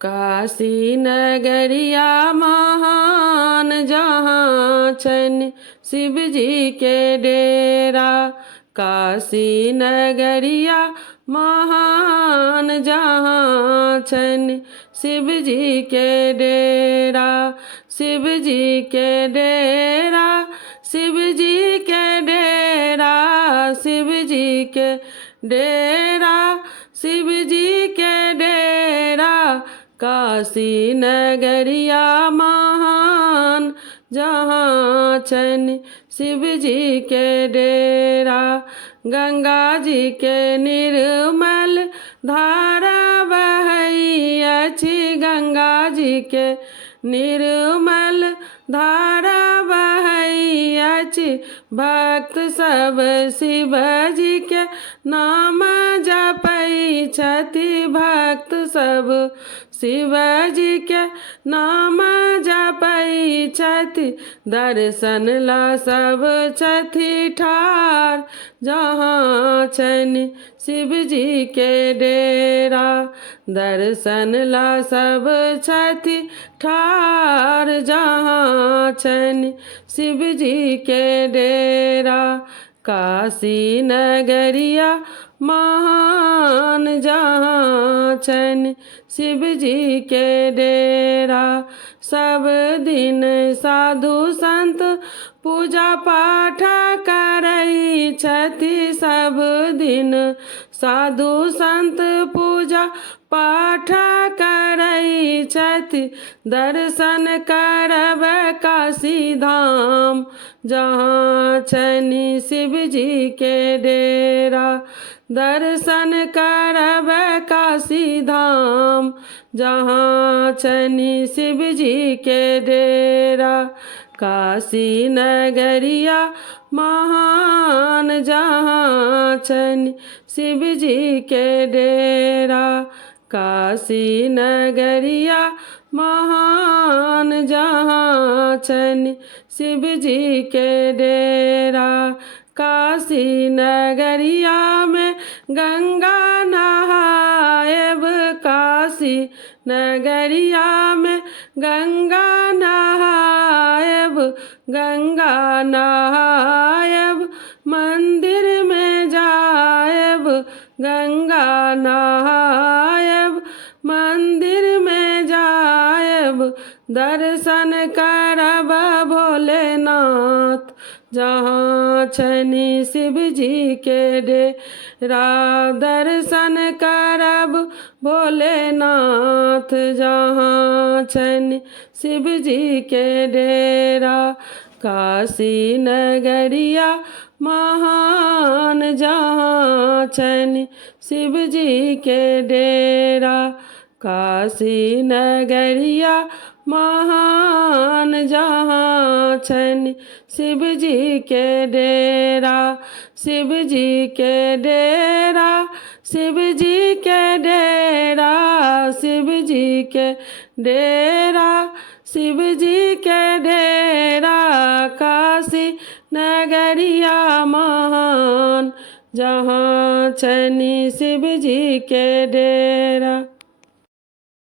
काशी नगरिया महान जहाँ छन शिव जी के डेरा। काशी नगरिया महान जहाँ छन शिव जी के डेरा। शिव जी के डेरा, शिव जी के डेरा, शिव जी के डेरा, शिव जी के डेरा। काशी नगरिया महान जहाँ छन शिव जी के डेरा। गंगा जी के निर्मल धारा बहै अछि, गंगा जी के निर्मल धारा बहै अछि। भक्त सब शिव जी के नाम जपै छथि, भक्त सब शिव जी के नाम जपै छथि। दर्शन ला सब छथि ठार जहाँ छन शिव जी के डेरा। दर्शन ला सब छथि ठार जहाँ छन शिव जी के डेरा। काशी नगरिया महान जहाँ छन शिव जी के डेरा। सब दिन साधु संत पूजा पाठ करै छथि, सब दिन साधु संत पूजा पाठ करै छथि। दर्शन करब काशी धाम जहाँ छन शिव जी के डेरा। दर्शन करब काशी धाम जहाँ छन शिव जी के डेरा। काशी नगरिया महान जहाँ छन शिव जी के डेरा। काशी नगरिया महान जहाँ छन शिव जी के डेरा। काशी नगरिया में गंगा नहाएब, काशी नगरिया में गंगा नहाएब, गंगा नहाएब। मंदिर में जाएब, गंगा नहाएब, मंदिर में जाएब। दर्शन करब भोलेनाथ जहाँ छन शिव जी के डेरा। दर्शन करब भोलेनाथ जहाँ छन शिव जी के डेरा। काशी नगरिया महान जहाँ छन शिव जी के डेरा। काशी नगरिया महान जहाँ छन शिव जी के डेरा। शिव जी के डेरा, शिव जी के डेरा, शिव जी के डेरा, शिव जी के डेरा। काशी नगरिया महान जहाँ छन शिव जी के डेरा।